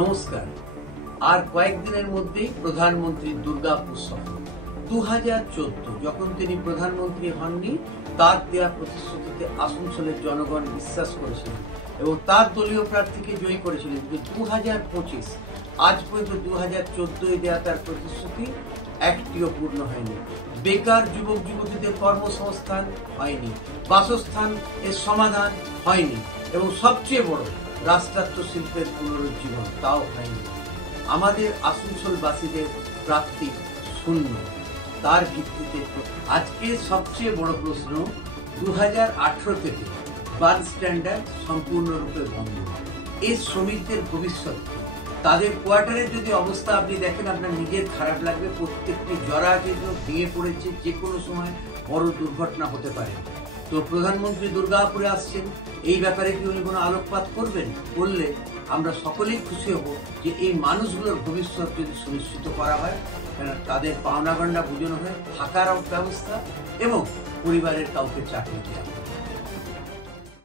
নমস্কার। আর কয়েকদিনের মধ্যেই প্রধানমন্ত্রীর দুর্গাপুর সফর। 2014 যখন তিনি প্রধানমন্ত্রী হননি, তার দেওয়া প্রতিশ্রুতিতে আসানসোলের জনগণ বিশ্বাস করেছিলেন এবং তার দলীয় প্রার্থীকে জয়ী করেছিলেন। কিন্তু 2025 আজ পর্যন্ত 2014 দেওয়া তার প্রতিশ্রুতি একটিও পূর্ণ হয়নি। বেকার যুবক যুবতীদের কর্মসংস্থান হয়নি, বাসস্থান এর সমাধান হয়নি এবং সবচেয়ে বড় রাষ্ট্রায়ত্ত শিল্পের পুনরুজ্জীবন তাও হয়নি। আমাদের আসানসোলবাসীদের প্রাপ্তি শূন্য। তার ভিত্তিতে আজকে সবচেয়ে বড় প্রশ্ন, 2018 থেকে বাস স্ট্যান্ডার্ড সম্পূর্ণরূপে বন্ধ। এই শ্রমিকদের ভবিষ্যৎ, তাদের কোয়ার্টারের যদি অবস্থা আপনি দেখেন, আপনার নিজের খারাপ লাগবে। প্রত্যেকটি জরাজীর্ণ ভেঙে পড়েছে, যে কোনো সময় বড় দুর্ঘটনা হতে পারে। তো প্রধানমন্ত্রী দুর্গাপুরে আসছেন, এই ব্যাপারে কি উনি কোনো আলোকপাত করবেন? করলে আমরা সকলেই খুশি হব যে এই মানুষগুলোর ভবিষ্যৎ যদি সুনিশ্চিত করা হয়, তাদের পাওনা গন্ডা বুঝানো হয়, থাকার ব্যবস্থা এবং পরিবারের কাউকে চাকরি দেওয়া।